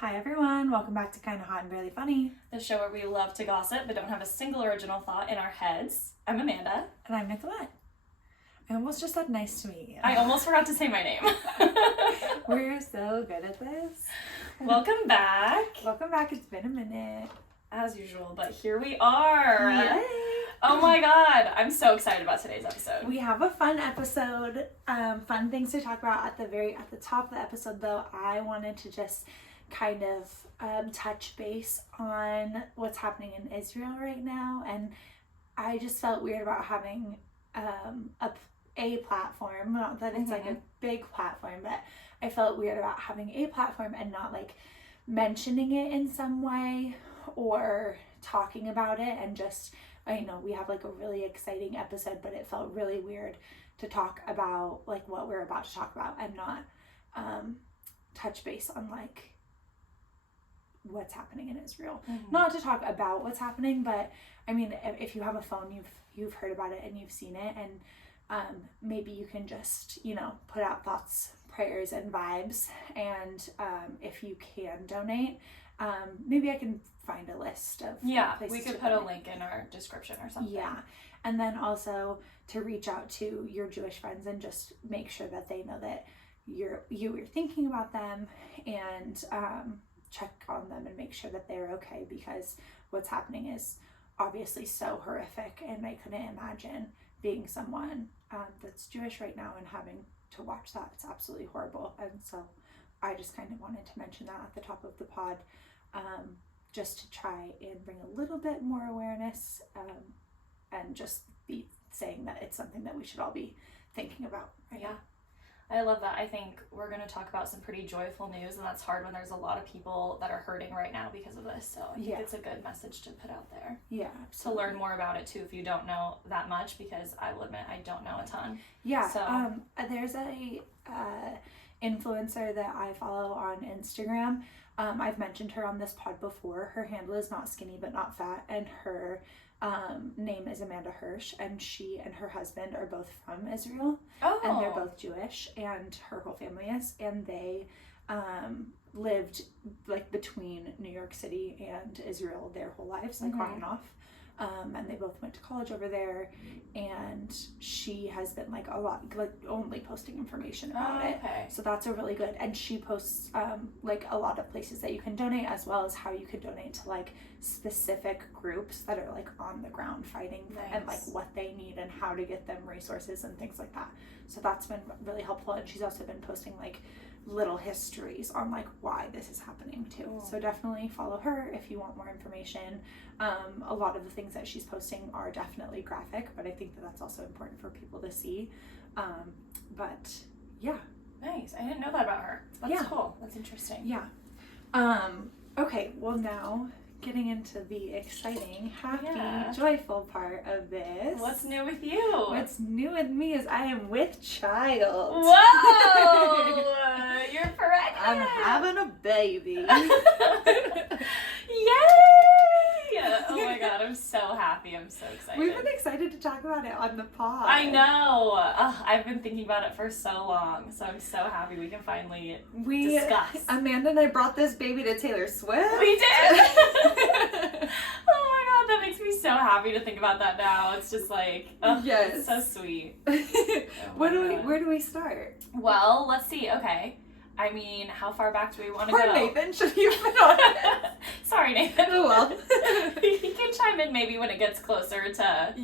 Hi everyone, welcome back to Kinda Hot and Barely Funny. The show where we love to gossip but don't have a single original thought in our heads. I'm Amanda. And I'm Nicolett. I almost just said nice to meet you. I almost forgot to say my name. We're so good at this. Welcome back. Welcome back, it's been a minute. As usual, but here we are. Yay! Oh my god, I'm so excited about today's episode. We have a fun episode, fun things to talk about at the top of the episode though. I wanted to just kind of touch base on what's happening in Israel right now, and I just felt weird about having a platform, not that it's like a big platform, but I felt weird about having a platform and not like mentioning it in some way or talking about it, and just, I know we have like a really exciting episode, but it felt really weird to talk about like what we're about to talk about and not touch base on like what's happening in Israel. Not to talk about what's happening, but I mean, if you have a phone, you've heard about it and you've seen it, and maybe you can just, put out thoughts, prayers, and vibes. And if you can donate, maybe I can find a list of places we could put a link in our description or something. Yeah, and then also to reach out to your Jewish friends and just make sure that they know that you're thinking about them, and check on them and make sure that they're okay, because what's happening is obviously so horrific, and I couldn't imagine being someone that's Jewish right now and having to watch that. It's absolutely horrible. And so I just kind of wanted to mention that at the top of the pod, just to try and bring a little bit more awareness, and just be saying that it's something that we should all be thinking about right now. I love that. I think we're going to talk about some pretty joyful news, and that's hard when there's a lot of people that are hurting right now because of this. So I think it's a good message to put out there. Yeah, absolutely. To learn more about it too, if you don't know that much, because I will admit I don't know a ton. Yeah. So there's a influencer that I follow on Instagram. I've mentioned her on this pod before. Her handle is Not Skinny But Not Fat, and her name is Amanda Hirsch, and she and her husband are both from Israel. And they're both Jewish, and her whole family is, and they lived like between New York City and Israel their whole lives, like on and off. And they both went to college over there, and she has been like only posting information about it. So that's a really good, and she posts like a lot of places that you can donate, as well as how you could donate to like specific groups that are like on the ground fighting, and like what they need and how to get them resources and things like that. So that's been really helpful, and she's also been posting like little histories on like why this is happening too. So definitely follow her if you want more information. A lot of the things that she's posting are definitely graphic, but I think that that's also important for people to see. But yeah. Nice. I didn't know that about her. That's cool. That's interesting. Yeah. Okay, well now getting into the exciting, happy, joyful part of this. What's new with you? What's new with me is I am with child. Whoa! You're pregnant! I'm having a baby. Yay! Oh my god, I'm so happy. I'm so excited. We've been excited to talk about it on the pod. I know. I've been thinking about it for so long, so I'm so happy we can finally discuss. Amanda and I brought this baby to Taylor Swift. We did! Oh my god, that makes me so happy to think about that now. It's just like, it's so sweet. Where do we start? Well, let's see. Okay. I mean, how far back do we want to go? Poor Nathan, should you put on it? Sorry, Nathan. Oh well. He can chime in maybe when it gets closer to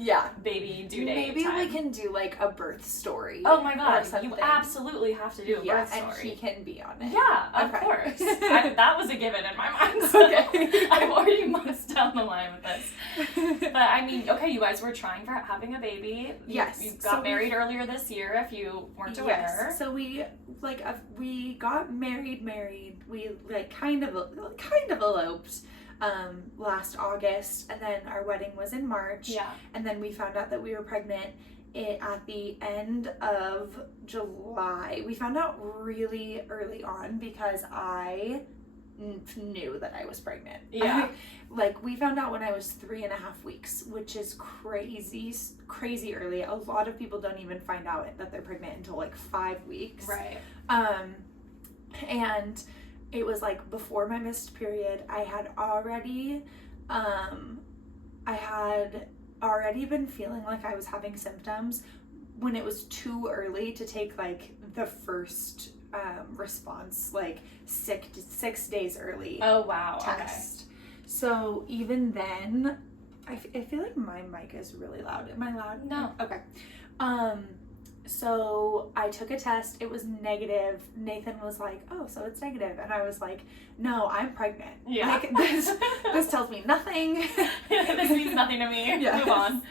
baby due date. Maybe time. we can do like a birth story. Oh my god, you absolutely have to do a birth story. And he can be on it. Yeah, of course. That was a given in my mind. So I'm already months down the line with this. But I mean, okay, you guys were trying for having a baby. Yes. You got married earlier this year, if you weren't aware. Yes. So we got married. We like kind of eloped last August, and then our wedding was in March. Yeah. And then we found out that we were pregnant at the end of July. We found out really early on because I knew that I was pregnant. Yeah. We found out when I was 3.5 weeks, which is crazy early. A lot of people don't even find out that they're pregnant until like 5 weeks. Right. And it was like before my missed period. I had already been feeling like I was having symptoms when it was too early to take like the first response, like 6 days early. Oh wow. Test. Okay. So even then, I feel like my mic is really loud. Am I loud? No. Okay. So I took a test. It was negative. Nathan was like, "Oh, so it's negative," and I was like, "No, I'm pregnant. Yeah. Like this tells me nothing. This means nothing to me. Yeah. Move on."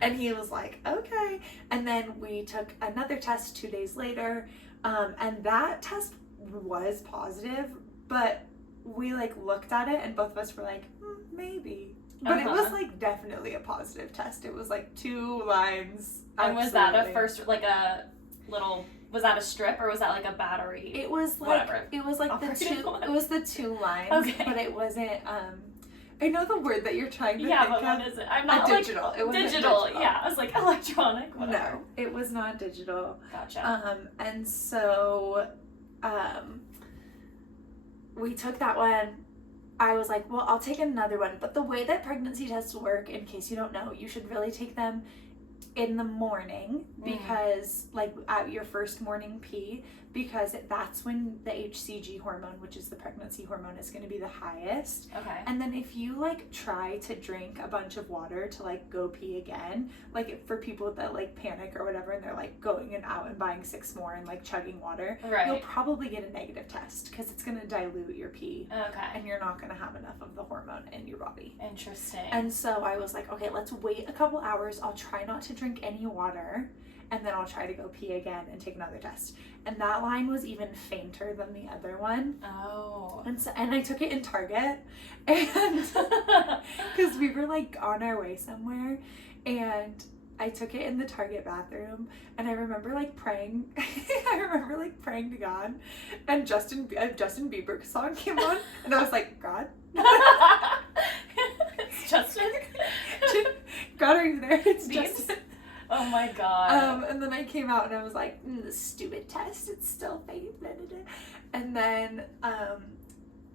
And he was like, "Okay." And then we took another test 2 days later, and that test was positive, but we like looked at it and both of us were like, maybe. But it was like definitely a positive test. It was like 2 lines. And was that a first, like a little, was that a strip or was that like a battery? It was like, whatever. It was like the 2 lines. Okay. But it wasn't, I know the word that you're trying to think of. Yeah, but what is it? I'm not digital. It wasn't digital. Yeah, I was like electronic, whatever. No, it was not digital. Gotcha. And so, we took that one. I was like, well, I'll take another one. But the way that pregnancy tests work, in case you don't know, you should really take them in the morning because, like, at your first morning pee, because that's when the HCG hormone, which is the pregnancy hormone, is going to be the highest. Okay. And then if you, like, try to drink a bunch of water to, like, go pee again, like, for people that, like, panic or whatever, and they're, like, going and out and buying 6 more and, like, chugging water, right, you'll probably get a negative test because it's going to dilute your pee. Okay. And you're not going to have enough of the hormone in your body. Interesting. And so I was like, okay, let's wait a couple hours. I'll try not to drink any water, and then I'll try to go pee again and take another test. And that line was even fainter than the other one. Oh. And I took it in Target, and because we were like on our way somewhere, and I took it in the Target bathroom, and I remember like praying. I remember like praying to God, and Justin Bieber song came on, and I was like, God. It's Justin. God, are you there? It's Justin. Oh my God. And then I came out and I was like, this stupid test, it's still fake. Blah, blah, blah. And then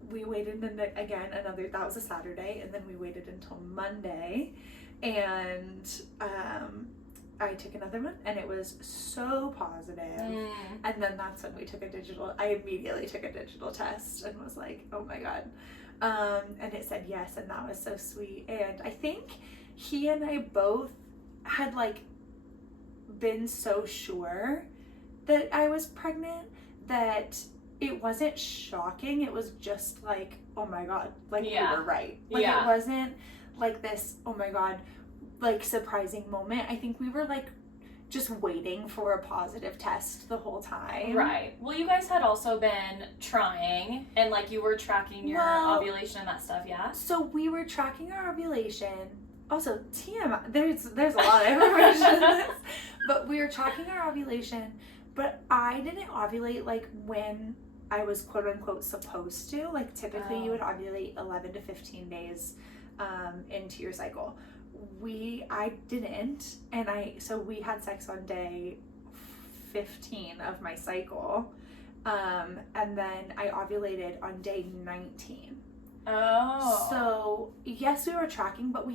we waited again that was a Saturday, and then we waited until Monday, and I took another one, and it was so positive. And then that's when I immediately took a digital test and was like, oh my God. And it said yes, and that was so sweet. And I think he and I both had like been so sure that I was pregnant that it wasn't shocking. It was just like, oh my God, like we were right. Like it wasn't like this, oh my God, like surprising moment. I think we were like just waiting for a positive test the whole time. Right. Well, you guys had also been trying, and like you were tracking your ovulation and that stuff, yeah? So we were tracking our ovulation. Also, TMI, there's a lot of information in this, but we were tracking our ovulation, but I didn't ovulate like when I was quote unquote supposed to. Like typically you would ovulate 11 to 15 days into your cycle. I didn't, and so we had sex on day 15 of my cycle, and then I ovulated on day 19. Oh. So yes, we were tracking, but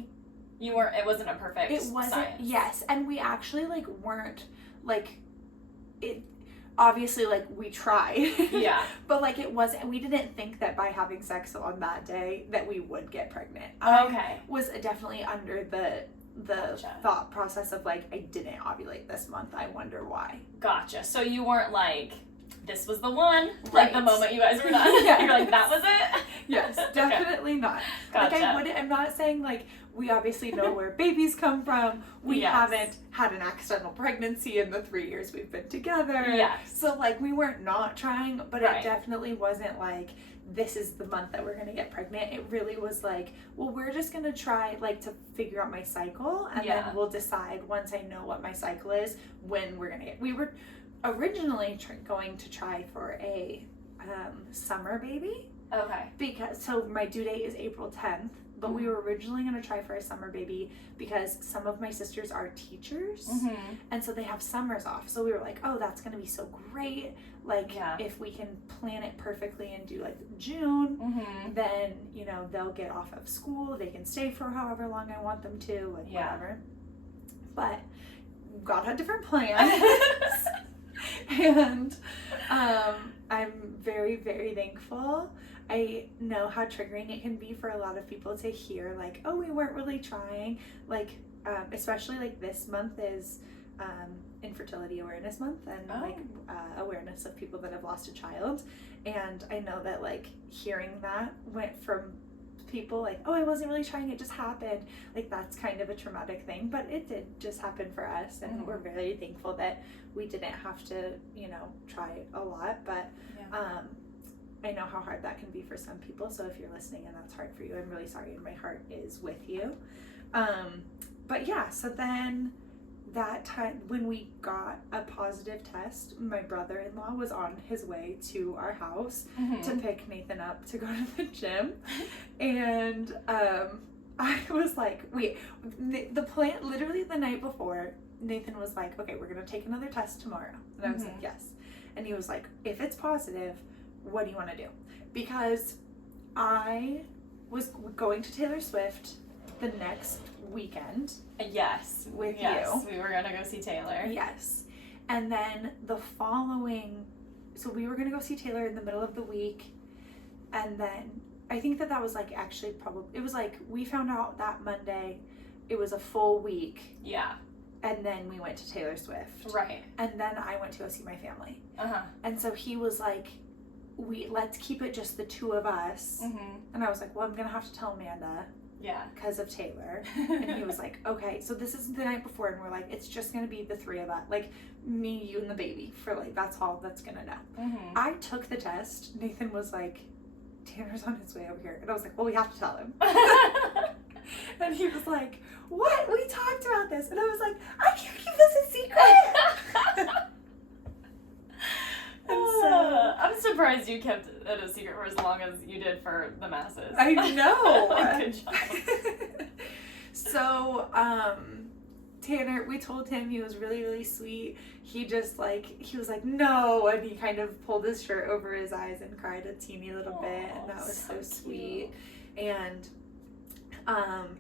it wasn't a perfect science. Yes, and we actually like weren't like it. Obviously, like we tried. Yeah. But like it wasn't. We didn't think that by having sex on that day that we would get pregnant. Okay. I was definitely under the Gotcha. Thought process of like I didn't ovulate this month. I wonder why. Gotcha. So you weren't like, this was the one, like the moment you guys were done. Yeah. You're like, that was it? Yes, definitely not. Gotcha. Like I'm not saying like we obviously know where babies come from. We haven't had an accidental pregnancy in the 3 years we've been together. Yes. So like we weren't not trying, but Right. it definitely wasn't like this is the month that we're gonna get pregnant. It really was like, well, we're just gonna try like to figure out my cycle, and then we'll decide once I know what my cycle is when we're gonna get. We were originally going to try for a summer baby. Okay. Because so my due date is April 10th, but we were originally going to try for a summer baby because some of my sisters are teachers, and so they have summers off. So we were like, oh, that's going to be so great. Like, if we can plan it perfectly and do like June, then, you know, they'll get off of school. They can stay for however long I want them to, like whatever. But God had different plans. And I'm very, very thankful. I know how triggering it can be for a lot of people to hear, like, oh, we weren't really trying. Like, especially like this month is Infertility Awareness Month, and like awareness of people that have lost a child. And I know that like hearing that went from people like, oh, I wasn't really trying, it just happened. Like, that's kind of a traumatic thing, but it did just happen for us, and we're very thankful that we didn't have to, you know, try a lot. But I know how hard that can be for some people, so if you're listening and that's hard for you, I'm really sorry, and my heart is with you. But yeah, so then that time when we got a positive test, my brother-in-law was on his way to our house to pick Nathan up to go to the gym. And I was like, wait, the plan, literally the night before, Nathan was like, okay, we're gonna take another test tomorrow. And I was like, yes. And he was like, if it's positive, what do you want to do? Because I was going to Taylor Swift the next weekend. Yes. With you. We were gonna go see Taylor. Yes. And then the following, so we were gonna go see Taylor in the middle of the week, and then I think that was like actually probably, it was like we found out that Monday, it was a full week. Yeah. And then we went to Taylor Swift. Right. And then I went to go see my family. And so he was like, let's keep it just the two of us. And I was like, well, I'm gonna have to tell Amanda. Yeah. Because of Taylor. And he was like, okay, so this is the night before, and we're like, it's just gonna be the three of us, like me, you, and the baby, for like, that's all that's gonna know. I took the test. Nathan was like, Tanner's on his way over here. And I was like, well, we have to tell him. And he was like, what? We talked about this. And I was like, I can't keep this a secret. And so, I'm surprised you kept it a secret for as long as you did for the masses. I know. Good job. So, Tanner, we told him, he was really, really sweet. He just like, he was like, no, and he kind of pulled his shirt over his eyes and cried a teeny little bit, and that was so sweet. And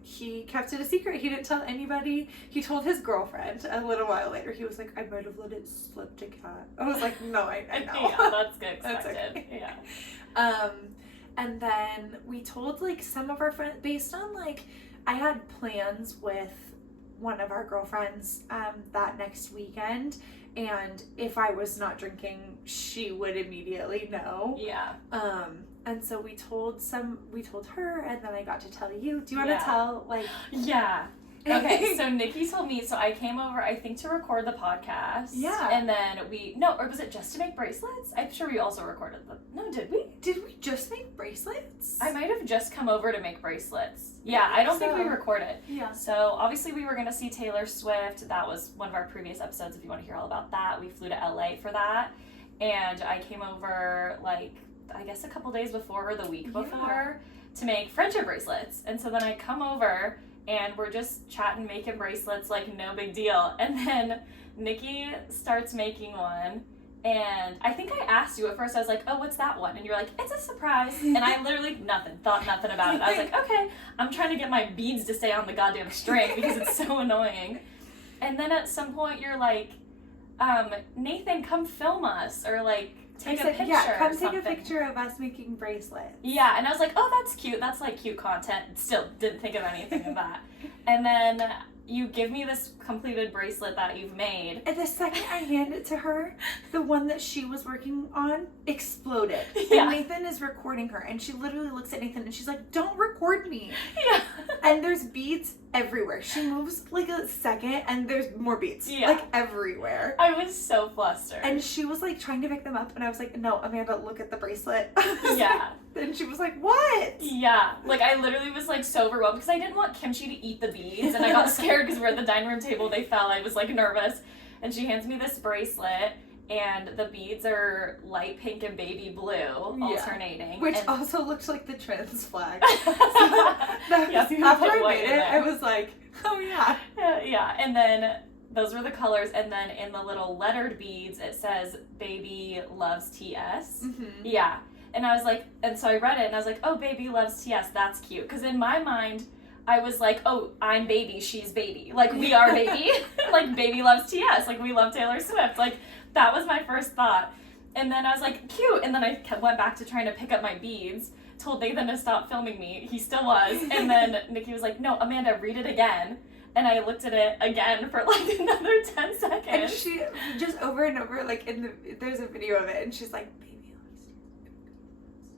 he kept it a secret. He didn't tell anybody. He told his girlfriend a little while later. He was like, I might have let it slip to Kat. I was like, no, I know. Yeah, that's good. That's okay. Yeah. And then we told like some of our friends, based on like, I had plans with one of our girlfriends that next weekend, and if I was not drinking, she would immediately know. Yeah. And so we told her, and then I got to tell you. Do you want to tell, like... Yeah. Okay, so Nikki told me, so I came over, I think, to record the podcast. Yeah. And then or was it just to make bracelets? I'm sure we also recorded them. No, did we? Did we just make bracelets? I might have just come over to make bracelets. Yeah, I don't think we recorded. Yeah. So, obviously, we were going to see Taylor Swift. That was one of our previous episodes, if you want to hear all about that. We flew to LA for that. And I came over, like, I guess a couple days before or the week before to make friendship bracelets. And so then I come over and we're just chatting, making bracelets, like no big deal. And then Nikki starts making one. And I think I asked you at first, I was like, oh, what's that one? And you're like, it's a surprise. And I literally thought nothing about it. I was like, okay, I'm trying to get my beads to stay on the goddamn string because it's so annoying. And then at some point you're like, Nathan, come film us, or like, take a picture. Yeah, come take a picture of us making bracelets. Yeah, and I was like, oh, that's cute. That's like cute content. Still didn't think of anything of that. And then you give me this completed bracelet that you've made. And the second I hand it to her, the one that she was working on exploded. Yeah. And Nathan is recording her, and she literally looks at Nathan and she's like, don't record me. Yeah. And there's beads everywhere. She moves like a second and there's more beads. Yeah. Like everywhere. I was so flustered. And she was like trying to pick them up, and I was like, no, Amanda, look at the bracelet. Yeah. And she was like, what? Yeah. Like, I literally was like so overwhelmed because I didn't want Kimchi to eat the beads, and I got scared because we're at the dining room table. They fell. I was like nervous. And she hands me this bracelet, and the beads are light pink and baby blue alternating. Which also looked like the trans flag. So after I made it, I was like, oh yeah. Yeah, and then those were the colors, and then in the little lettered beads, it says, baby loves TS. Mm-hmm. Yeah, and I was like, and so I read it, and I was like, oh, baby loves TS, that's cute. Because in my mind, I was like, oh, I'm baby, she's baby. Like, we are baby. Like, baby loves TS. Like, we love Taylor Swift. Like, that was my first thought. And then I was like, cute. And then I went back to trying to pick up my beads, told Nathan to stop filming me. He still was. And then Nikki was like, no, Amanda, read it again. And I looked at it again for like another 10 seconds. And she just over and over, like, there's a video of it, and she's like, baby loves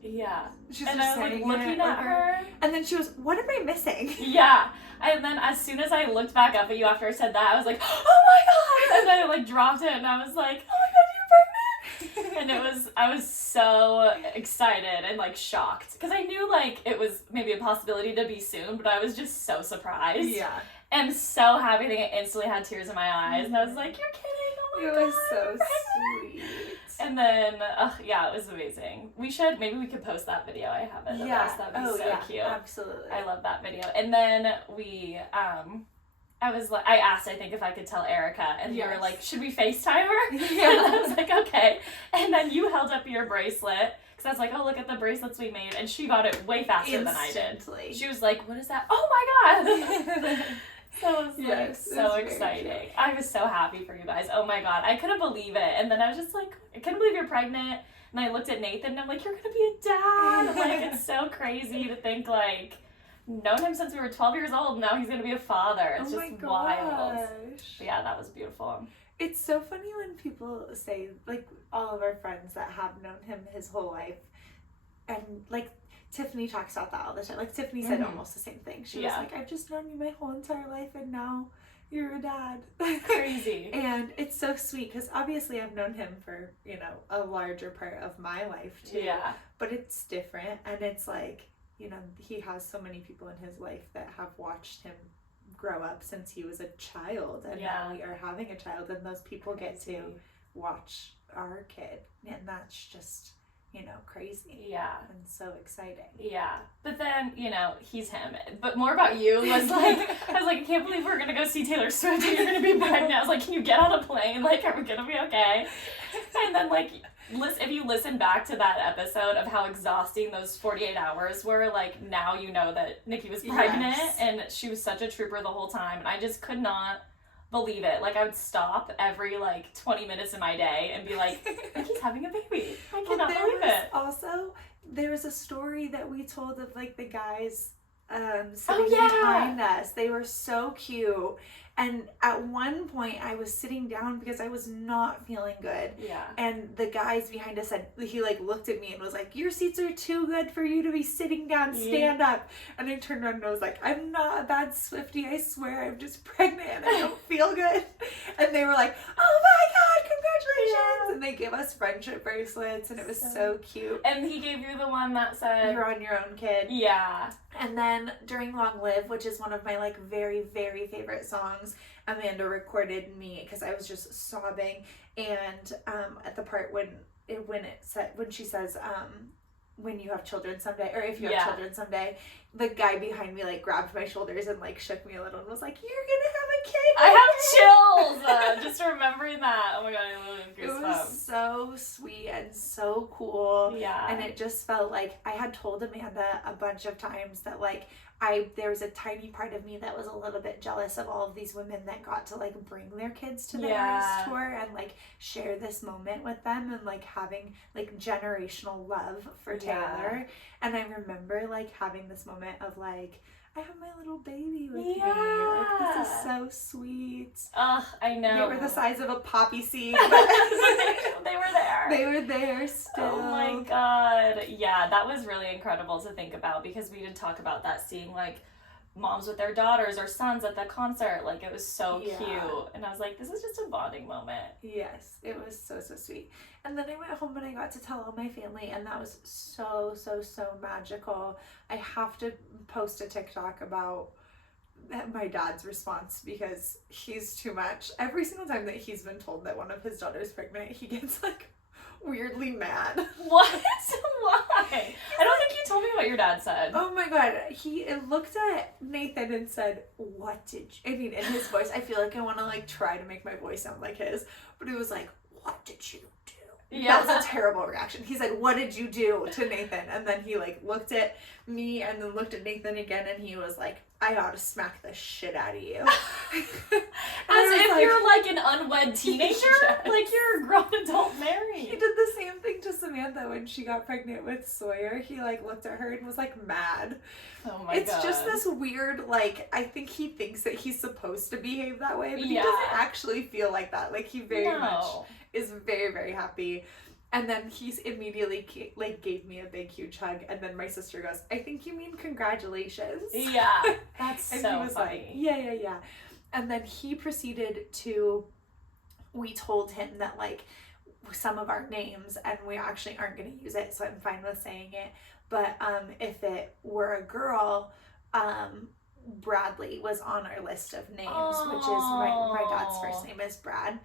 you. Yeah. She's and just I was like looking at her. And then she was, what am I missing? Yeah. And then as soon as I looked back up at you after I said that, I was like, oh my God. And then I like dropped it, and I was like, oh my God, you're pregnant. And I was so excited and like shocked. Because I knew like it was maybe a possibility to be soon, but I was just so surprised. Yeah. And so happy that I instantly had tears in my eyes. And I was like, you're kidding. Oh my God. It was so sweet. And then, yeah, it was amazing. Maybe we could post that video. I have it. Yeah. That'd be so cute. Absolutely. I love that video. And then we, I asked, I think, if I could tell Erica, and you were like, should we FaceTime her? Yeah. And I was like, okay. And then you held up your bracelet, because I was like, oh, look at the bracelets we made, and she got it way faster than I did. She was like, what is that? Oh my God! So it was like so exciting. I was so happy for you guys. Oh my God. I couldn't believe it. And then I was just like, I couldn't believe you're pregnant. And I looked at Nathan and I'm like, you're going to be a dad. Like, it's so crazy to think like, known him since we were 12 years old. And now he's going to be a father. It's just wild. But yeah, that was beautiful. It's so funny when people say, like, all of our friends that have known him his whole life. And like, Tiffany talks about that all the time. Like, Tiffany said almost the same thing. She was like, I've just known you my whole entire life, and now you're a dad. Crazy. And it's so sweet, because obviously I've known him for, you know, a larger part of my life, too. Yeah. But it's different, and it's like, you know, he has so many people in his life that have watched him grow up since he was a child, and now we are having a child, and those people get to watch our kid, and that's just, you know, crazy. Yeah. And so exciting. Yeah. But then, you know, he's him. But more about you was like, I was like, I can't believe we're going to go see Taylor Swift and you're going to be pregnant. I was like, can you get on a plane? Like, are we going to be okay? And then, like, if you listen back to that episode of how exhausting those 48 hours were, like, now you know that Nikki was pregnant and she was such a trooper the whole time. And I just could not believe it. Like, I would stop every like 20 minutes of my day and be like, Nikki's having a baby. I cannot believe it. Also, there was a story that we told of like the guys sitting behind us. They were so cute. And at one point, I was sitting down because I was not feeling good. Yeah. And the guys behind us said, he like looked at me and was like, your seats are too good for you to be sitting down, stand up. And I turned around and I was like, I'm not a bad Swiftie, I swear, I'm just pregnant and I don't feel good. And they were like, oh my God, congratulations. Yeah. And they gave us friendship bracelets, and it was so cute. And he gave you the one that said, you're on your own, kid. Yeah. And then during Long Live, which is one of my like very, very favorite songs, Amanda recorded me because I was just sobbing. And at the part when she says, when you have children someday, or if you have children someday, the guy behind me like grabbed my shoulders and like shook me a little and was like, you're gonna have a kid. I have chills just remembering that. Oh my God, I love it. It was so sweet and so cool. Yeah. And it just felt like I had told Amanda a bunch of times that like there was a tiny part of me that was a little bit jealous of all of these women that got to like bring their kids to the Eras tour and like share this moment with them and like having like generational love for Taylor. And I remember like having this moment of like, I have my little baby with me. Like, this is so sweet. Ugh, I know. They were the size of a poppy seed. But they were there. They were there still. Oh my God. Yeah, that was really incredible to think about, because we did talk about that, seeing like moms with their daughters or sons at the concert. Like, it was so cute. And I was like, this is just a bonding moment. Yes, it was so, so sweet. And then I went home and I got to tell all my family, and that was so, so, so magical. I have to post a TikTok about my dad's response, because he's too much. Every single time that he's been told that one of his daughters pregnant, he gets like weirdly mad. What? Why? I don't think you told me what your dad said. Oh my god, he looked at Nathan and said, "What did you?" I mean, in his voice, I feel like I want to like try to make my voice sound like his, but it was like, "What did you do?" Yeah. That was a terrible reaction. He said, "What did you do?" to Nathan, and then he like looked at me and then looked at Nathan again, and he was like, "I ought to smack the shit out of you." As if like, you're like an unwed teenager, yes. Like you're a grown adult married. He did the same thing to Samantha when she got pregnant with Sawyer. He like looked at her and was like mad. Oh my god. It's just this weird, like, I think he thinks that he's supposed to behave that way, but he doesn't actually feel like that. Like, he very much is very, very happy. And then he's immediately, like, gave me a big, huge hug. And then my sister goes, "I think you mean congratulations." Yeah, that's and so he was funny. Like, yeah. And then he proceeded to, we told him that, like, some of our names, and we actually aren't going to use it, so I'm fine with saying it. But if it were a girl, Bradley was on our list of names, which is my dad's first name is Brad.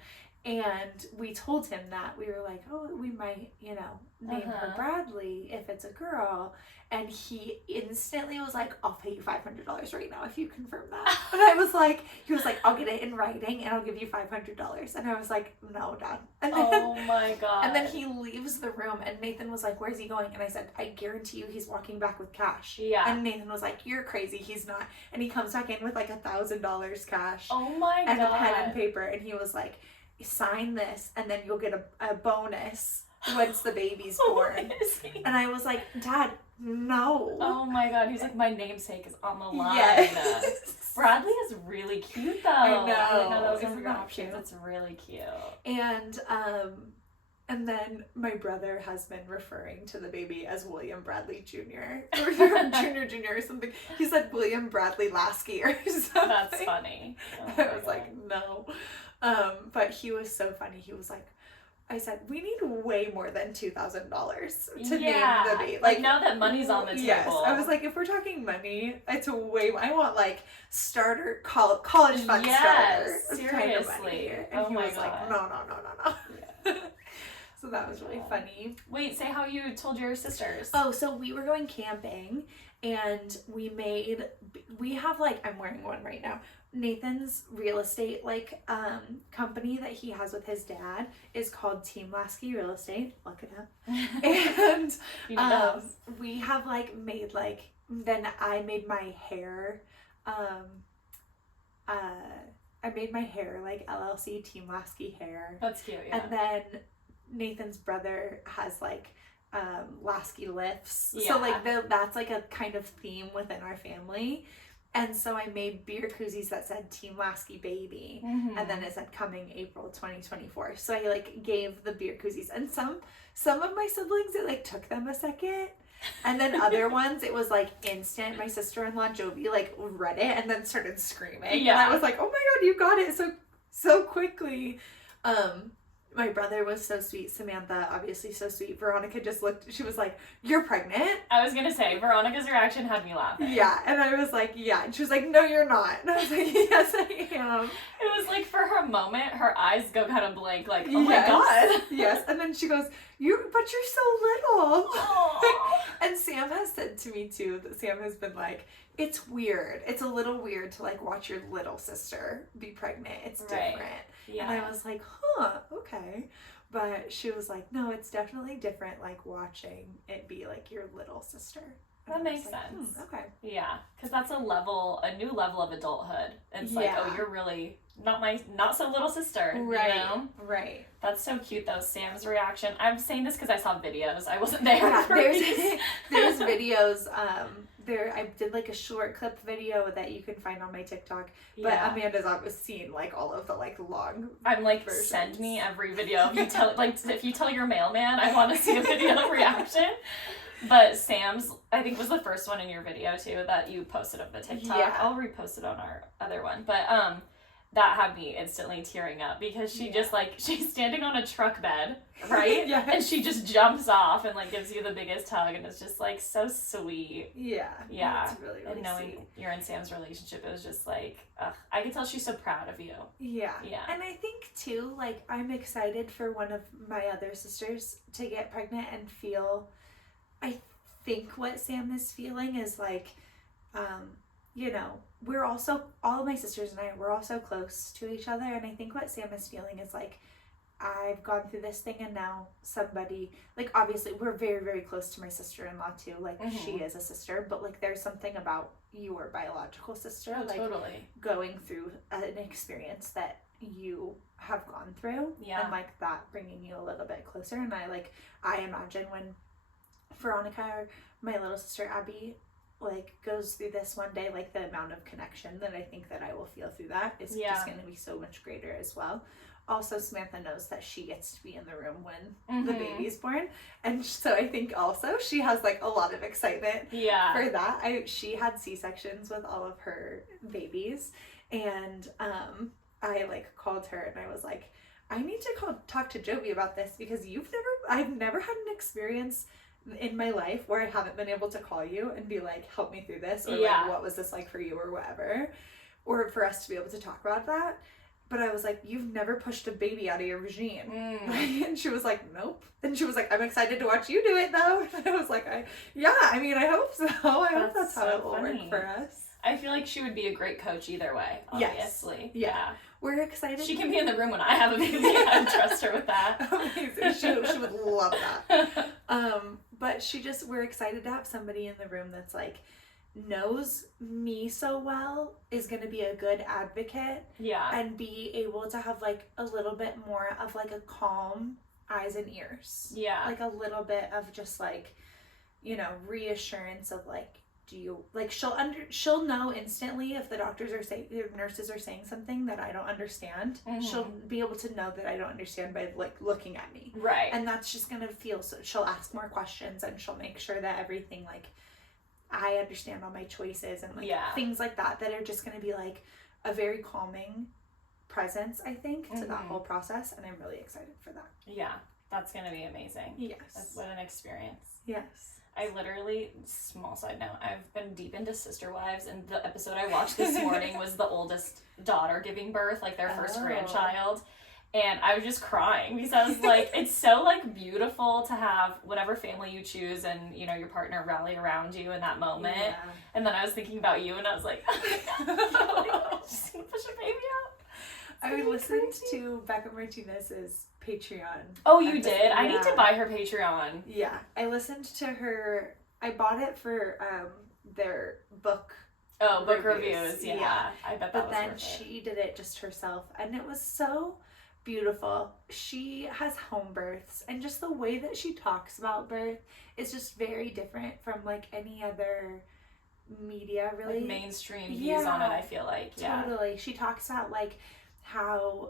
And we told him that. We were like, "Oh, we might, name her Bradley if it's a girl." And he instantly was like, "I'll pay you $500 right now if you confirm that." And I was like, he was like, "I'll get it in writing and I'll give you $500. And I was like, "No, Dad." And then, oh my god. And then he leaves the room, and Nathan was like, "Where's he going?" And I said, "I guarantee you he's walking back with cash." Yeah. And Nathan was like, "You're crazy, he's not." And he comes back in with like $1,000 cash. Oh my and god. a pen and paper, and he was like, "Sign this and then you'll get a bonus once the baby's born." And I was like, "Dad, no." Oh my god, he's like, "My namesake is on the line." Yes. Bradley is really cute though. I know. I didn't know that was one of Isn't your that options. cute? It's really cute. And then my brother has been referring to the baby as William Bradley Jr. or Junior or something. He said William Bradley Laske or something. That's funny. Oh I was like, no. But he was so funny. He was like, I said, "We need way more than $2,000 to name the baby." Like now that money's on the table. Yes. I was like, if we're talking money, it's way. I want like starter college fund starter. Seriously. Kind of money here. And he was God. like, no. Yeah. So that was really funny. Wait, say how you told your sisters. Oh, so we were going camping, and we have like, I'm wearing one right now. Nathan's real estate company that he has with his dad is called Team Laske Real Estate. Look it up. And we have like made like, then I made my hair I made my hair like LLC Team Laske hair. That's cute, yeah. And then Nathan's brother has like Laske lifts. Yeah. So like that's like a kind of theme within our family. And so I made beer koozies that said Team Laske Baby. Mm-hmm. And then it said coming April 2024. So I like gave the beer koozies. And some of my siblings, it like took them a second. And then other ones, it was like instant. My sister-in-law Jovi like read it and then started screaming. Yeah. And I was like, "Oh my god, you got it so quickly." My brother was so sweet. Samantha, obviously so sweet. Veronica just looked, she was like, "You're pregnant?" I was gonna say, Veronica's reaction had me laughing. Yeah, and I was like, "Yeah." And she was like, "No, you're not." And I was like, "Yes, I am." It was like, for her moment, her eyes go kind of blank, like, oh Yes. my god. Yes, and then she goes, but you're so little." Aww. And Sam has said to me too, that Sam has been like, "It's weird. It's a little weird to like watch your little sister be pregnant. It's different." Yeah. And I was like, okay. But she was like, "No, it's definitely different, like watching it be like your little sister." And That makes like, sense. Okay. Yeah, because that's a new level of adulthood. It's like, Yeah. oh, you're really not so little sister. Right. You know? Right. That's so cute though, Sam's reaction. I'm saying this because I saw videos. I wasn't there. Yeah, for there's these. there's videos. I did like a short clip video that you can find on my TikTok. But Yeah. Amanda's always seen like all of the like long. I'm like, versions. send me every video. If you tell your mailman, I want to see a video reaction. But Sam's, I think, was the first one in your video too that you posted of the TikTok. Yeah. I'll repost it on our other one. But that had me instantly tearing up because she just like, she's standing on a truck bed, right? Yeah. And she just jumps off and like gives you the biggest hug, and it's just like so sweet. Yeah. It's really, really and knowing sweet. you're in Sam's relationship, it was just like, I can tell she's so proud of you. Yeah. Yeah. And I think too, like, I'm excited for one of my other sisters to get pregnant and feel, I think what Sam is feeling is like, you know, we're also, all of my sisters and I, we're all so close to each other, and I think what Sam is feeling is like, I've gone through this thing and now somebody, like, obviously we're very, very close to my sister-in-law too, like, she is a sister, but like there's something about your biological sister, like, totally. going through an experience that you have gone through, and like that bringing you a little bit closer. And I imagine when Veronica, or my little sister Abby, like goes through this one day, like the amount of connection that I think that I will feel through that is just going to be so much greater as well. Also, Samantha knows that she gets to be in the room when the baby's born, and so I think also she has like a lot of excitement for that. She had C-sections with all of her babies, and I like called her and I was like, I need to talk to Jovi about this, because I've never had an experience in my life where I haven't been able to call you and be like, help me through this, or like, what was this like for you, or whatever, or for us to be able to talk about that. But I was like, you've never pushed a baby out of your regime. And she was like, nope. And she was like, I'm excited to watch you do it though. And I was like, I hope so. I hope that's how it will work for us. I feel like she would be a great coach either way, obviously. Yes. Yeah. We're excited. She can be in the room when I have a baby. I trust her with that. Amazing. She would love that. But we're excited to have somebody in the room that's like, knows me so well, is going to be a good advocate, and be able to have like a little bit more of like a calm eyes and ears, like a little bit of just like, you know, reassurance of like, do you like, she'll know instantly if the nurses are saying something that I don't understand. She'll be able to know that I don't understand by like looking at me, right? And that's just gonna feel, so she'll ask more questions, and she'll make sure that everything, like, I understand all my choices, and like things like that are just going to be like a very calming presence, I think, to that whole process. And I'm really excited for that. Yeah, that's going to be amazing. Yes. What an experience. Yes. I literally, small side note, I've been deep into Sister Wives, and the episode I watched this morning was the oldest daughter giving birth, like their first grandchild. And I was just crying because I was like, it's so like beautiful to have whatever family you choose and, you know, your partner rally around you in that moment. Yeah. And then I was thinking about you and I was like, oh my God, I'm just gonna push a baby out. I listened to Becca Martinez's Patreon. Oh, you did? I need to buy her Patreon. Yeah. I listened to her, I bought it for their book. Oh, book reviews. Yeah. I bet that was worth it. But then she did it just herself, and it was so beautiful. She has home births, and just the way that she talks about birth is just very different from like any other media, really. Like mainstream views on it, I feel like. Totally. She talks about like how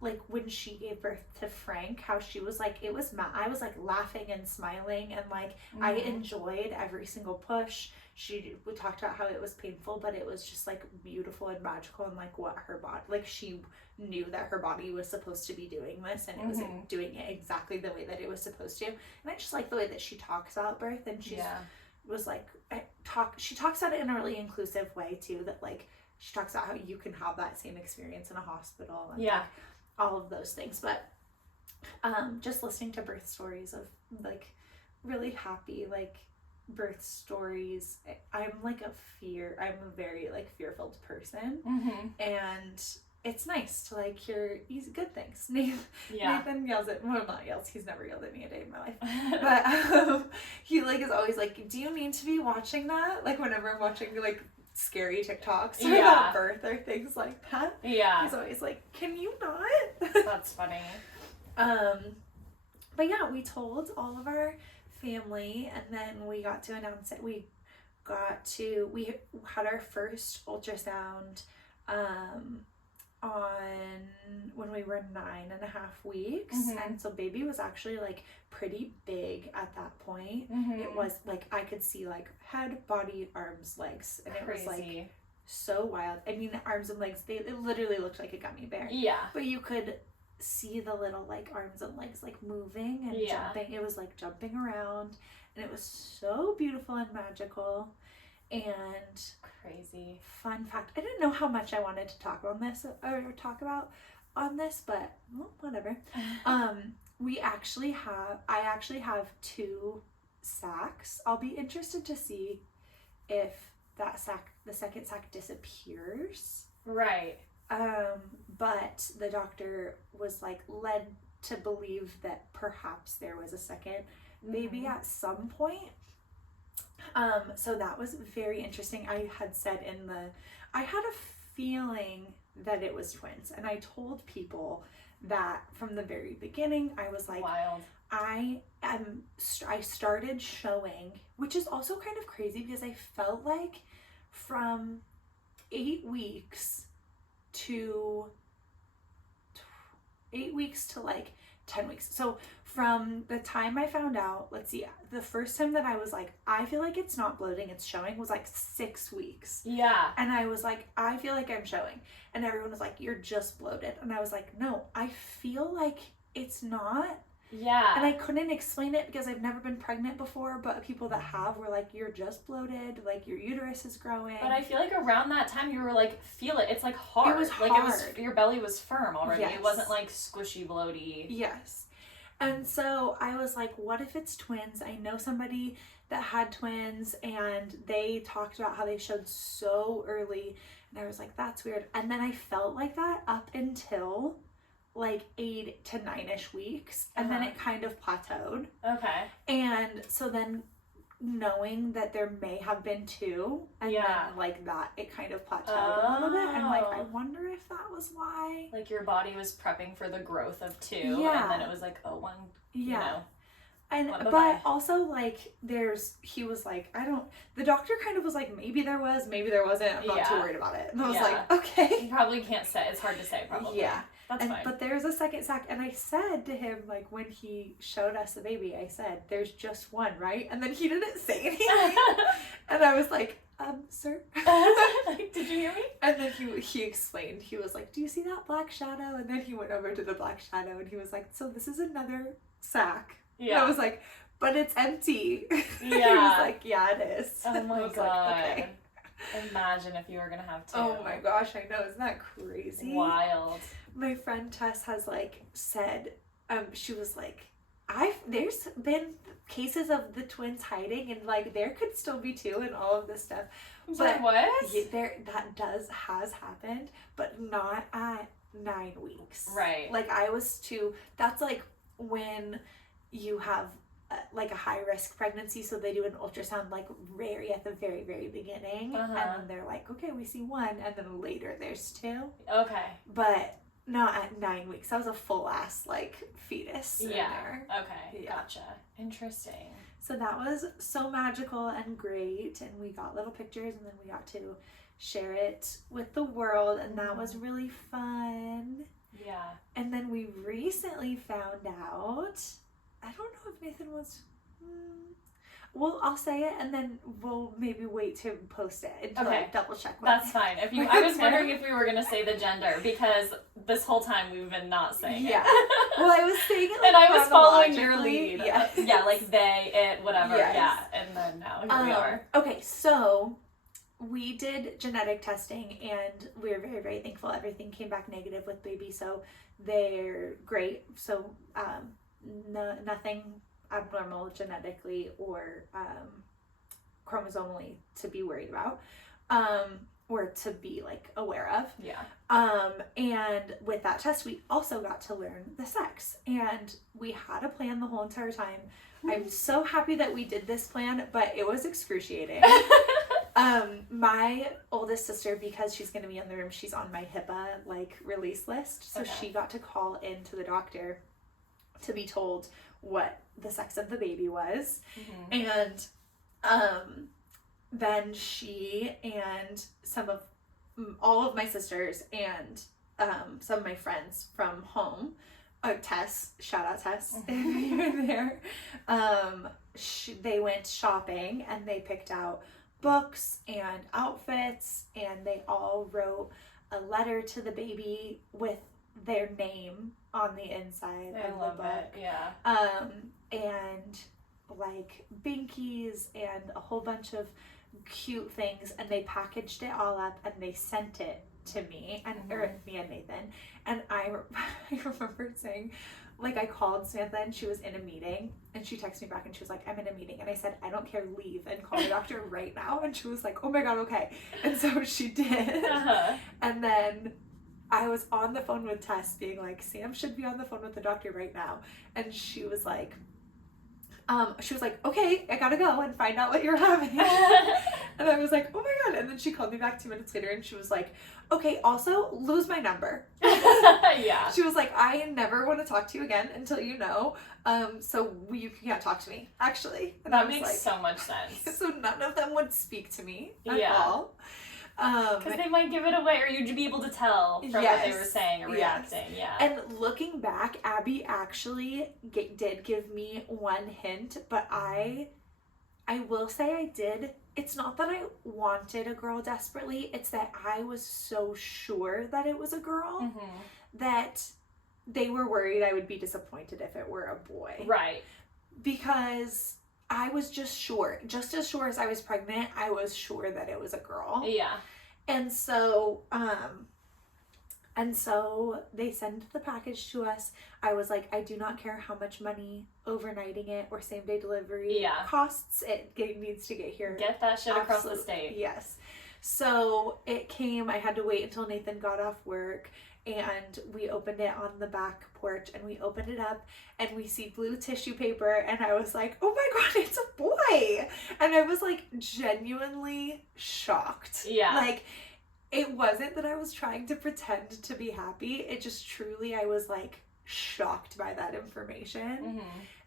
like when she gave birth to Frank, how she was like, I was like laughing and smiling, and like I enjoyed every single push. We talked about how it was painful, but it was just like beautiful and magical, and like what her body, like she knew that her body was supposed to be doing this, and it was doing it exactly the way that it was supposed to. And I just like the way that she talks about birth, and she was like, she talks about it in a really inclusive way too, that like she talks about how you can have that same experience in a hospital, and like, all of those things. But just listening to birth stories of like really happy like birth stories, I'm a very like fear-filled person, and it's nice to like hear good things. Nathan yells at, well, not yells, he's never yelled at me a day in my life, but he like is always like, do you need to be watching that, like whenever I'm watching like scary TikToks about birth or things like that, he's always like, can you not? That's funny. But yeah, we told all of our family, and then we got to announce it. We had our first ultrasound on when we were 9.5 weeks, and so baby was actually like pretty big at that point. It was like I could see like head, body, arms, legs, and it was like so wild. I mean, the arms and legs, it literally looked like a gummy bear. Yeah. But you could see the little like arms and legs like moving and jumping. It was like jumping around, and it was so beautiful and magical. And crazy. Fun fact, I didn't know how much I wanted to talk about on this, but well, whatever. I actually have 2 sacks. I'll be interested to see if the second sack disappears. Right. But the doctor was like led to believe that perhaps there was a second baby at some point. So that was very interesting. I had a feeling that it was twins, and I told people that from the very beginning. I was like, wild. I started showing, which is also kind of crazy because I felt like from 8 weeks to like 10 weeks. So from the time I found out, let's see, the first time that I was like, I feel like it's not bloating, it's showing, was like 6 weeks. Yeah. And I was like, I feel like I'm showing. And everyone was like, you're just bloated. And I was like, no, I feel like it's not. Yeah. And I couldn't explain it because I've never been pregnant before, but people that have were like, you're just bloated, like your uterus is growing. But I feel like around that time you were like, feel it. It's like hard. It was hard. Like your belly was firm already. Yes. It wasn't like squishy, bloaty. Yes. And so I was like, what if it's twins? I know somebody that had twins, and they talked about how they showed so early. And I was like, that's weird. And then I felt like that up until like 8 to 9-ish weeks. And then it kind of plateaued. Okay. And so then knowing that there may have been 2, and then like that, it kind of plateaued a little bit. And like, I wonder if that was why. Like your body was prepping for the growth of 2. Yeah. And then it was like, oh, one, you know. And but also like he was like, the doctor kind of was like, maybe there was, maybe there wasn't, I'm not too worried about it. And I was like, okay. You probably can't say, it's hard to say probably. Yeah. That's fine. But there's a second sack, and I said to him, like, when he showed us the baby, I said, there's just one, right? And then he didn't say anything. And I was like, sir? Like, did you hear me? And then he explained. He was like, do you see that black shadow? And then he went over to the black shadow, and he was like, so this is another sack. Yeah. And I was like, but it's empty. Yeah. He was like, yeah, it is. Oh my God. Like, okay. Imagine if you were going to have 2. Oh my gosh, I know. Isn't that crazy? Wild. My friend Tess has like said, she was like, there's been cases of the twins hiding, and like there could still be 2 and all of this stuff. But what? That has happened, but not at 9 weeks. Right. Like that's like when you have like a high risk pregnancy, so they do an ultrasound like at the very, very beginning, and then they're like, okay, we see 1, and then later there's 2. Okay. But not at 9 weeks. That was a full ass like fetus in there. Okay. Yeah. Gotcha. Interesting. So that was so magical and great, and we got little pictures, and then we got to share it with the world, and that was really fun. Yeah. And then we recently found out, I don't know if Nathan was well, I'll say it, and then we'll maybe wait to post it until I double check. That's fine. I was wondering if we were gonna say the gender, because this whole time we've been not saying it. Well, I was saying it, like, and I was following your lead. Yeah, like they, it, whatever. Yes. Yeah, and then now here we are. Okay, so we did genetic testing, and we were very, very thankful. Everything came back negative with baby, so they're great. So nothing abnormal genetically or chromosomally to be worried about, or to be like aware of. Yeah. And with that test, we also got to learn the sex, and we had a plan the whole entire time. I'm so happy that we did this plan, but it was excruciating. My oldest sister, because she's going to be in the room, she's on my HIPAA like release list, so she got to call into the doctor to be told what the sex of the baby was. And then she and all of my sisters and some of my friends from home, Tess, shout out Tess, if you're there, they went shopping, and they picked out books and outfits, and they all wrote a letter to the baby with their name on the inside of the book. It. Yeah. And like binkies and a whole bunch of cute things, and they packaged it all up and they sent it to me and or me and Nathan. And I remember saying, like, I called Samantha and she was in a meeting, and she texted me back and she was like, I'm in a meeting. And I said, I don't care, leave and call the doctor right now. And she was like, oh my god, okay. And so she did. And then I was on the phone with Tess being like, Sam should be on the phone with the doctor right now. And she was like, okay, I gotta go and find out what you're having. And I was like, oh my god. And then she called me back 2 minutes later and she was like, okay, also lose my number. Yeah. She was like, I never want to talk to you again until you know. So you can't talk to me, actually. And that makes so much sense. So none of them would speak to me at all. Because they might give it away, or you'd be able to tell from what they were saying or reacting. Yeah. And looking back, Abby actually did give me one hint, but I will say I did. It's not that I wanted a girl desperately. It's that I was so sure that it was a girl that they were worried I would be disappointed if it were a boy. Right. Because I was just sure. Just as sure as I was pregnant, I was sure that it was a girl. Yeah. And so they sent the package to us. I was like, I do not care how much money overnighting it or same day delivery costs. It needs to get here. Get that shit across the state. Yes. So it came. I had to wait until Nathan got off work, and we opened it on the back porch, and we opened it up and we see blue tissue paper, and I was like, oh my god, it's a boy. And I was like genuinely shocked. Yeah. Like, it wasn't that I was trying to pretend to be happy. It just truly, I was like shocked by that information.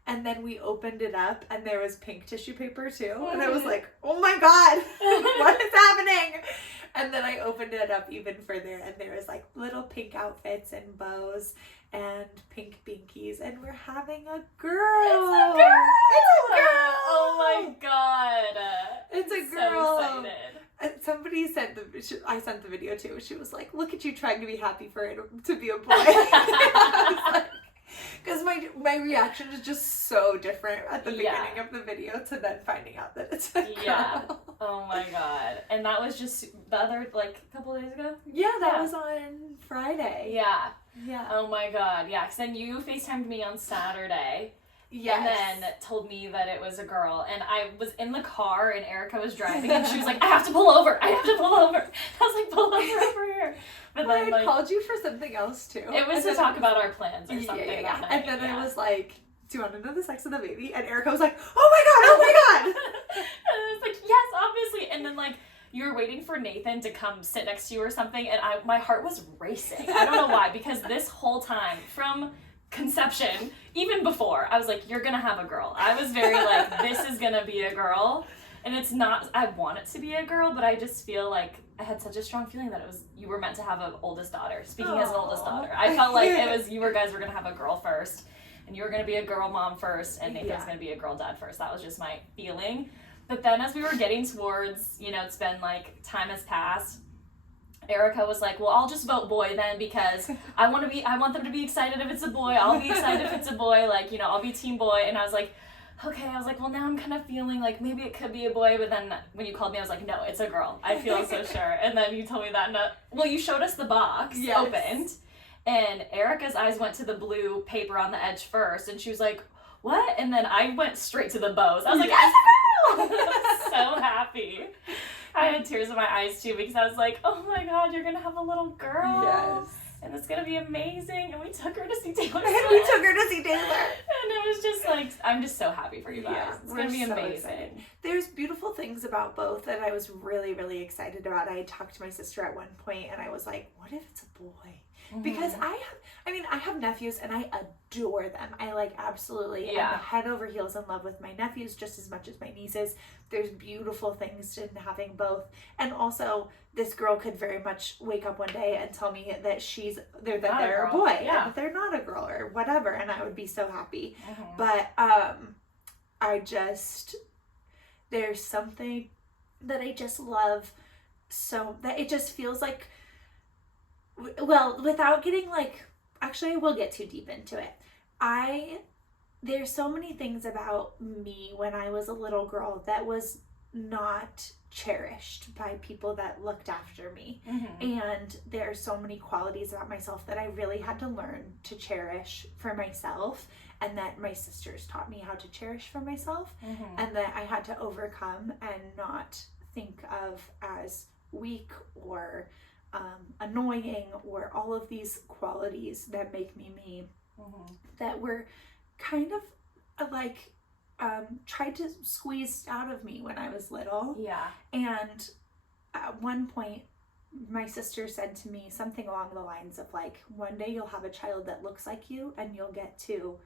And then we opened it up and there was pink tissue paper too. And I was like, oh my god, what is happening? And then I opened it up even further and there was like little pink outfits and bows and pink binkies, and we're having a girl. It's a girl. It's a girl. Oh my god. It's a girl. So excited. And somebody sent I sent the video too. She was like, look at you trying to be happy for it to be a boy. Because my reaction is just so different at the beginning of the video to then finding out that it's a girl. Yeah. Oh my god. And that was just the other, like, couple days ago? Yeah, that was on Friday. Yeah. Yeah. Oh my god. Yeah, because then you FaceTimed me on Saturday. Yes. And then told me that it was a girl. And I was in the car and Erica was driving and she was like, I have to pull over. I was like, pull over here. But well, then, I called you for something else too. It was to talk about our plans or something that night. And then I was like, do you want to know the sex of the baby? And Erica was like, oh my god. And I was like, yes, obviously. And then like, you were waiting for Nathan to come sit next to you or something, and my heart was racing. I don't know why, because this whole time, from conception, even before, I was like, you're gonna have a girl. I was very like, this is gonna be a girl. And it's not, I want it to be a girl, but I just feel like I had such a strong feeling that you were meant to have an oldest daughter. Speaking as an oldest daughter, I felt like you guys were gonna have a girl first, and you were gonna be a girl mom first, and Nathan's gonna be a girl dad first. That was just my feeling. But then as we were getting towards, it's been like, time has passed, Erica was like, well, I'll just vote boy then, because I want them to be excited if it's a boy. I'll be excited if it's a boy. Like, I'll be team boy. And I was like, okay. I was like, well, now I'm kind of feeling like maybe it could be a boy. But then when you called me, I was like, no, it's a girl. I feel so sure. And then you told me that. Well, you showed us the box opened. And Erica's eyes went to the blue paper on the edge first. And she was like, what? And then I went straight to the bows. I was like, yes, I was so happy. I had tears in my eyes too, because I was like, oh my god, you're gonna have a little girl. Yes. And it's gonna be amazing. And we took her to see Taylor. And it was just like, I'm just so happy for you guys. Yeah, it's gonna be amazing. Excited. There's beautiful things about both that I was really, really excited about. I talked to my sister at one point and I was like, what if it's a boy? Because I have nephews and I adore them. I absolutely am head over heels in love with my nephews just as much as my nieces. There's beautiful things in having both. And also, this girl could very much wake up one day and tell me that they're a boy, and that they're not a girl or whatever, and I would be so happy. But there's something that I just love so, that it just feels like, well, without getting like, actually I will get too deep into it. There's so many things about me when I was a little girl that was not cherished by people that looked after me. And there are so many qualities about myself that I really had to learn to cherish for myself, and that my sisters taught me how to cherish for myself, and that I had to overcome and not think of as weak or annoying, or all of these qualities that make me me, that were kind of like tried to squeeze out of me when I was little. Yeah. And at one point, my sister said to me something along the lines of like, one day you'll have a child that looks like you, and you'll get to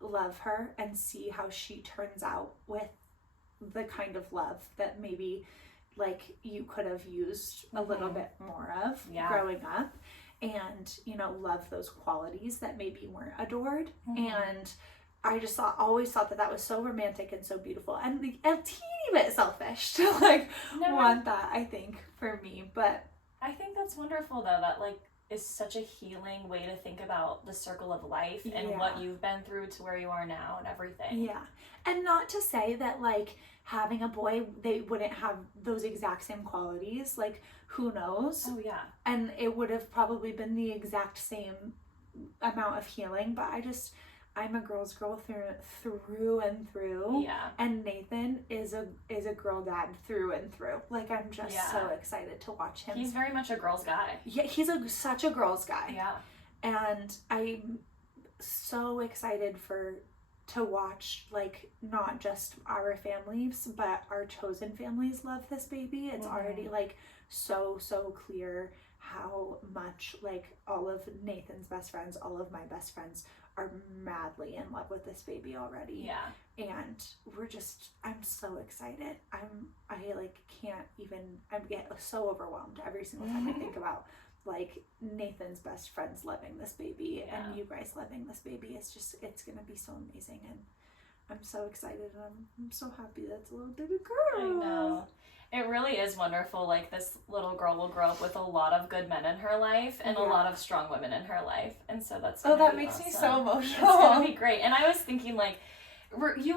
love her and see how she turns out with the kind of love that maybe like you could have used a little bit more of growing up, and love those qualities that maybe weren't adored. And I just always thought that was so romantic and so beautiful, and a teeny bit selfish to like want that, I think, for me. But I think that's wonderful though, that like is such a healing way to think about the circle of life and what you've been through to where you are now and everything. Yeah. And not to say that like having a boy, they wouldn't have those exact same qualities. Like, who knows? Oh yeah. And it would have probably been the exact same amount of healing, but I'm a girl's girl through and through. Yeah. And Nathan is a girl dad through and through. Like, I'm just so excited to watch him. He's very much a girl's guy. Yeah, he's such a girl's guy. Yeah. And I'm so excited to watch, like, not just our families, but our chosen families love this baby. It's already like so clear how much like all of Nathan's best friends, all of my best friends are madly in love with this baby already. Yeah. And I'm so excited. I get so overwhelmed every single time I think about like Nathan's best friends loving this baby and you guys loving this baby. It's gonna be so amazing, and I'm so excited, and I'm so happy that's a little baby girl. I know. It really is wonderful. Like, this little girl will grow up with a lot of good men in her life and a lot of strong women in her life. And so that's makes me so emotional. It's going to be great. And I was thinking, like, you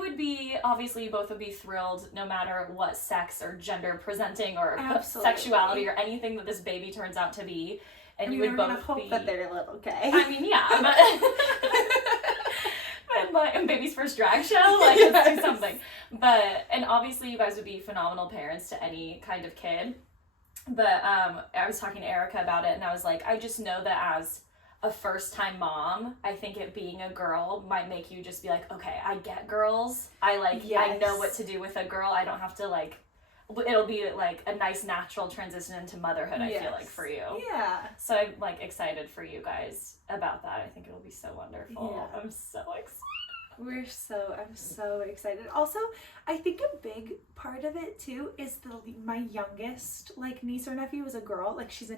both would be thrilled no matter what sex or gender presenting or sexuality or anything that this baby turns out to be. And you would both hope that they're a little gay. I mean, yeah. And baby's first drag show, like, let's do something. And obviously you guys would be phenomenal parents to any kind of kid. But I was talking to Erica about it, and I was like, I just know that as a first-time mom, I think it being a girl might make you just be like, okay, I get girls. I know what to do with a girl. I don't have to, like, it'll be like a nice natural transition into motherhood, I feel like, for you. Yeah. So I'm like excited for you guys about that. I think it'll be so wonderful. Yeah. I'm so excited. I'm so excited. Also, I think a big part of it too is my youngest like niece or nephew was a girl. Like, she's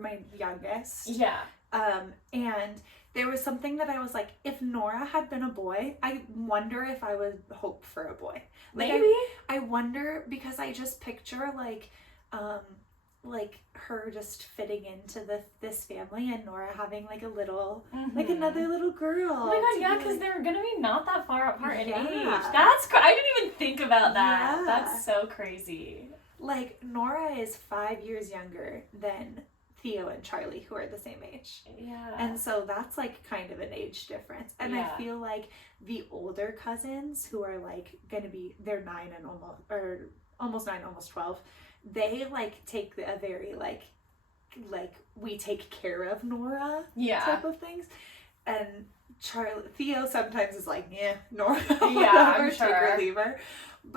my youngest. Yeah. And there was something that I was like, if Nora had been a boy, I wonder if I would hope for a boy. Like, maybe. I wonder, because I just picture like her just fitting into this family, and Nora having like a little like another little girl. Oh my god, yeah, because they're gonna be not that far apart in age. I didn't even think about that. Yeah. That's so crazy. Like, Nora is 5 years younger than Theo and Charlie, who are the same age. Yeah. And so that's like kind of an age difference. And I feel like the older cousins, who are like gonna be, they're 9 and almost 9, almost 12, they like take a very like we take care of Nora type of things. And Theo sometimes is like, yeah, Nora, I'm sure. take her, leave her.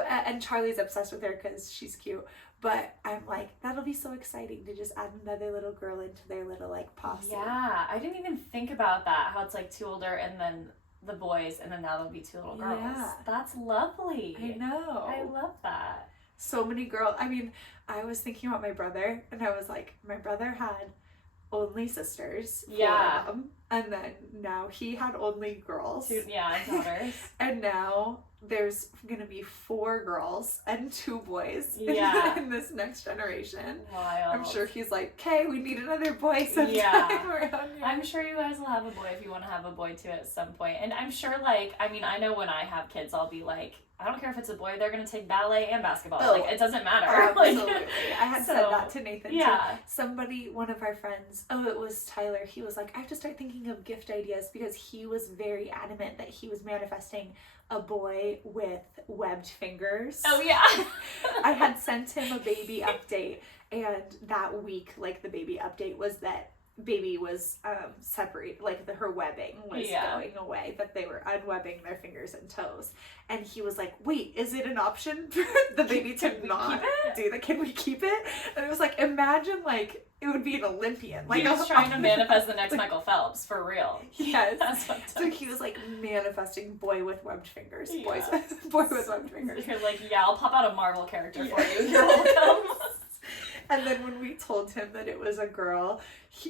And Charlie's obsessed with her because she's cute. But I'm like, that'll be so exciting to just add another little girl into their little like posse. Yeah, I didn't even think about that. How it's like 2 older and then the boys, and then now there'll be 2 little girls. Yeah. That's lovely. I know. I love that. So many girls. I mean, I was thinking about my brother, and I was like, my brother had only sisters. 4 of them. And then now he had only girls. Daughters. And now there's gonna be 4 girls and 2 boys in this next generation. Wild. I'm sure he's like, okay, we need another boy sometime around here. I'm sure you guys will have a boy if you want to have a boy too at some point. And I'm sure, like, I mean, I know when I have kids, I'll be like, I don't care if it's a boy, they're going to take ballet and basketball. Oh, like, it doesn't matter. Absolutely. I had said that to Nathan too. Somebody, one of our friends, it was Tyler, he was like, I have to start thinking of gift ideas, because he was very adamant that he was manifesting a boy with webbed fingers. Oh, yeah. I had sent him a baby update, and that week, like, the baby update was that baby was separate, like her webbing was going away, that they were unwebbing their fingers and toes, and he was like, wait, is it an option for the baby to not do that? Can we keep it? And it was like, imagine, like, it would be an Olympian, like, he was trying to manifest the next Michael Phelps, for real. Yes. So he was like manifesting boy with webbed fingers. Boy with webbed fingers. You're like, I'll pop out a Marvel character for you. You're welcome. And then when we told him that it was a girl,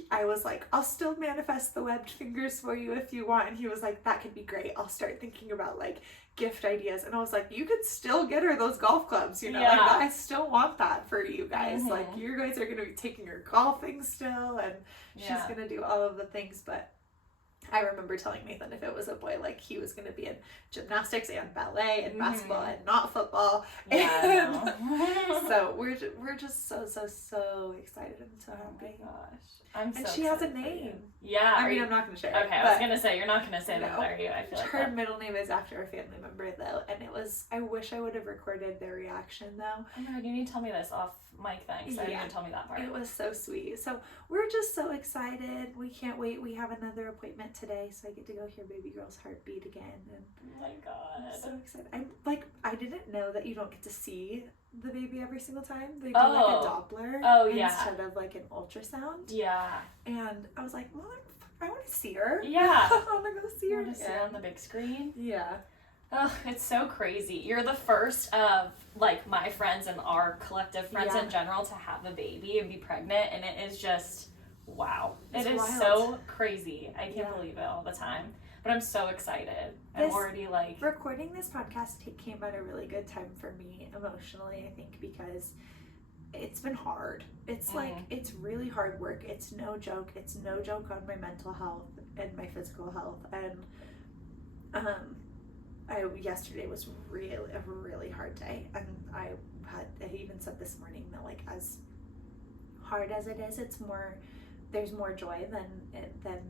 I was like, I'll still manifest the webbed fingers for you if you want. And he was like, that could be great. I'll start thinking about, like, gift ideas. And I was like, you could still get her those golf clubs, you know? Like, I still want that for you guys. Like, you guys are going to be taking her golfing still, and she's going to do all of the things. But I remember telling Nathan if it was a boy, like, he was going to be in gymnastics and ballet and basketball and not football. So we're just so excited and so happy. Oh my gosh. And she has a name. Yeah. I mean, I'm not going to share it. Okay, I was going to say, you're not going to say that, are you? I feel like her middle name is after a family member, though, and it was, I wish I would have recorded their reaction, though. Oh my God, you need to tell me this off mic thing, so you didn't tell me that part. It was so sweet. So we're just so excited. We can't wait. We have another appointment today, so I get to go hear baby girl's heartbeat again. And oh my God. I'm so excited. I didn't know that you don't get to see the baby every single time. They do like a Doppler instead of like an ultrasound. Yeah. And I was like, well, I want to see her. Yeah. I want to go see her. Want to see her on the big screen? Yeah. Oh, it's so crazy. You're the first of, like, my friends and our collective friends in general to have a baby and be pregnant, and it is just, wow. It is wild. So crazy. I can't believe it all the time. But I'm so excited. I'm already, like... Recording this podcast came at a really good time for me emotionally, I think, because it's been hard. It's like, it's really hard work. It's no joke. It's no joke on my mental health and my physical health. And, yesterday was a really hard day, and I even said this morning that, like, as hard as it is, there's more joy than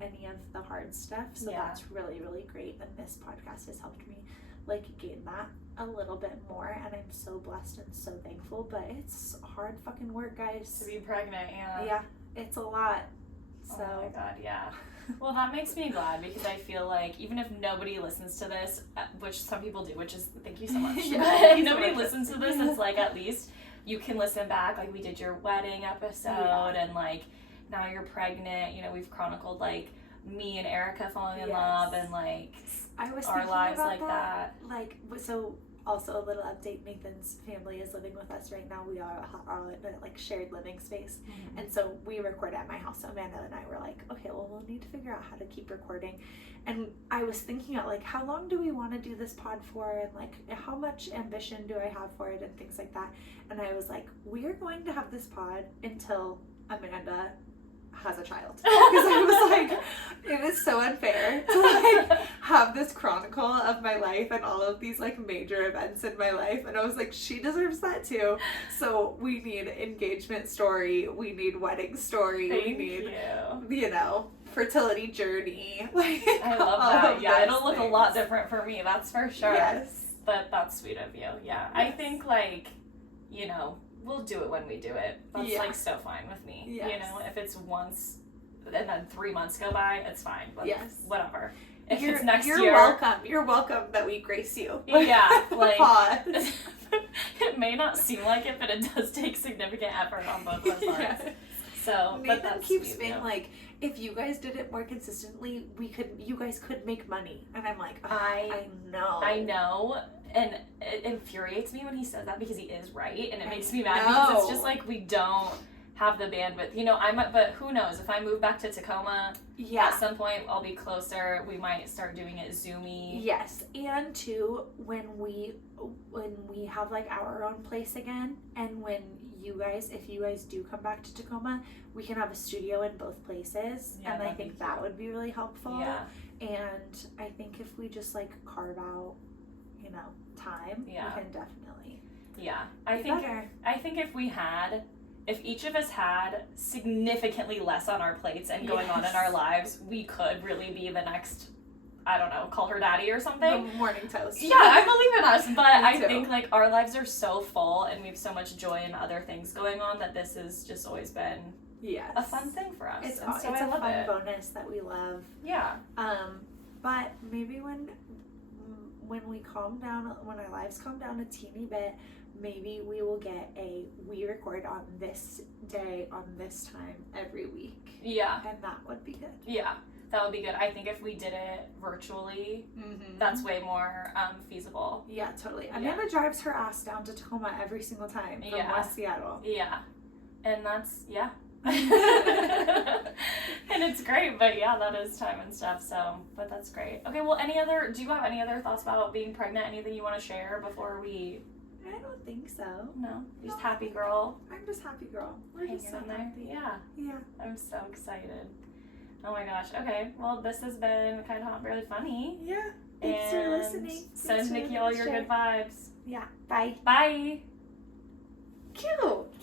any of the hard stuff. So that's really, really great, and this podcast has helped me, like, gain that a little bit more, and I'm so blessed and so thankful. But it's hard fucking work, guys. To be pregnant, yeah, it's a lot. So. Oh my God, yeah. Well, that makes me glad, because I feel like even if nobody listens to this, which some people do, which is, thank you so much, if nobody listens to this, it's like, at least you can listen back, like, we did your wedding episode, and, like, now you're pregnant, you know, we've chronicled, like, me and Erica falling in love, and, like, I was our lives like that. Like, so... Also, a little update, Nathan's family is living with us right now. We are in a, like, shared living space. And so we record at my house. So Amanda and I were like, okay, well, we'll need to figure out how to keep recording. And I was thinking about, like, how long do we want to do this pod for? And, like, how much ambition do I have for it? And things like that. And I was like, we are going to have this pod until Amanda has a child, because I was like, it is so unfair to, like, have this chronicle of my life and all of these, like, major events in my life, and I was like, she deserves that too. So we need engagement story, we need wedding story, we need you know, fertility journey, like, I love that. Yeah, it'll look things. A lot different for me, that's for sure. Yes, but that's sweet of you. Yeah, I think, like, you know, we'll do it when we do it. That's like so fine with me. Yes. You know, if it's once and then 3 months go by, it's fine. But whatever. If it's next year, you're welcome. You're welcome that we grace you. Yeah, like pause. It may not seem like it, but it does take significant effort on both of our parts. So, Nathan keeps being like, if you guys did it more consistently, you guys could make money. And I'm like, I know. And it infuriates me when he says that, because he is right, and it makes me mad because it's just like, we don't have the bandwidth. You know, but who knows? If I move back to Tacoma, Yeah. at some point I'll be closer. We might start doing it Zoomy. Yes, and too, when we have like our own place again, and when if you guys do come back to Tacoma, we can have a studio in both places, Yeah, and I that'd be think that cute. would be really helpful. Yeah. And I think if we just like carve out, you know, time, Yeah. we can definitely. Yeah. be better. I think if each of us had significantly less on our plates and going on in our lives, we could really be the next, I don't know, call her daddy or something. The morning toast. Yeah, I believe in us, but Me I too. think like our lives are so full and we have so much joy and other things going on that this has just always been Yes. a fun thing for us. It's and so it's I a love fun it. bonus that we love. Yeah. But maybe when we calm down, when our lives calm down a teeny bit, maybe we will get we record on this day on this time every week. Yeah. And that would be good. Yeah. That would be good. I think if we did it virtually, that's way more feasible. Yeah, totally. Amanda drives her ass down to Tacoma every single time from West Seattle. Yeah. And that's, yeah. And it's great, but yeah, that is time and stuff, so, but that's great. Okay, well, do you have any other thoughts about being pregnant? Anything you want to share before we... I don't think so. No? Just happy girl? I'm just happy girl. We're just so Hanging in there. happy. Yeah. Yeah. I'm so excited. Oh my gosh. Okay, well, this has been kind of really funny. Yeah. Thanks for listening. Send Nikki all your good vibes. Yeah. Bye. Bye. Cute.